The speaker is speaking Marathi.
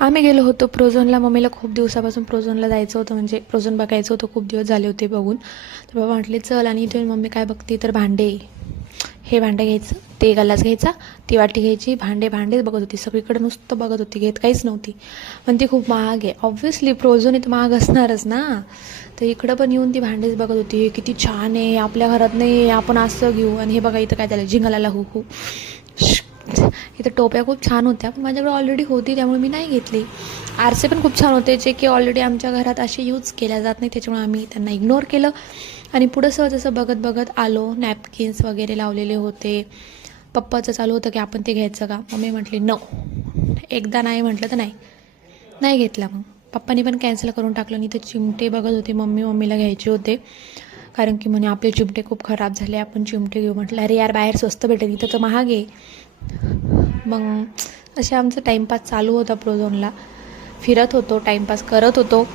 आम्ही गेलो होतो प्रोझोनला. मम्मीला खूप दिवसापासून प्रोझोनला जायचं होतं, म्हणजे प्रोझोन बघायचं होतं, खूप दिवस झाले होते बघून. तर बाबा म्हटले चल. आणि इथे मम्मी काय बघते तर भांडे, हे भांडं घ्यायचं, ते गलास घ्यायचा, ती वाटी घ्यायची, भांडेच बघत होती सगळीकडे, नुसतं बघत होती, घेत काहीच नव्हती. पण ती खूप महाग आहे ऑब्व्हियसली, प्रोझोन इथं महाग असणारच ना. तर इकडं पण येऊन ती भांडेच बघत होती, किती छान आहे, आपल्या घरात नाही, आपण असं घेऊ. आणि हे बघा इथं काय झालं, जिंगलाला हू हू. इथं टोप्या खूप छान होत्या, पण माझ्याकडे ऑलरेडी होती त्यामुळे मी नाही घेतली. आरसे पण खूप छान होते, जे की ऑलरेडी आमच्या घरात असे यूज केल्या जात नाही, त्याच्यामुळे आम्ही त्यांना इग्नोर केलं. आणि पुढं सहज असं बघत बघत आलो. नॅपकिन्स वगैरे लावलेले होते. पप्पाचं चालू होतं की आपण ते घ्यायचं का. मम्मी म्हटली नो. एकदा नाही म्हटलं तर नाही घेतला. मग पप्पानी पण कॅन्सल करून टाकलं. आणि ते चिमटे बघत होते मम्मीला घ्यायचे होते, कारण की म्हणे आपले चिमटे खूप खराब झाले, आपण चिमटे घेऊ. म्हटलं अरे यार, बाहेर स्वस्त भेटेल, इथं तर महाग आहे. मग असे आमचं टाईमपास चालू होता. प्रोझोनला फिरत होतो, टाईमपास करत होतो.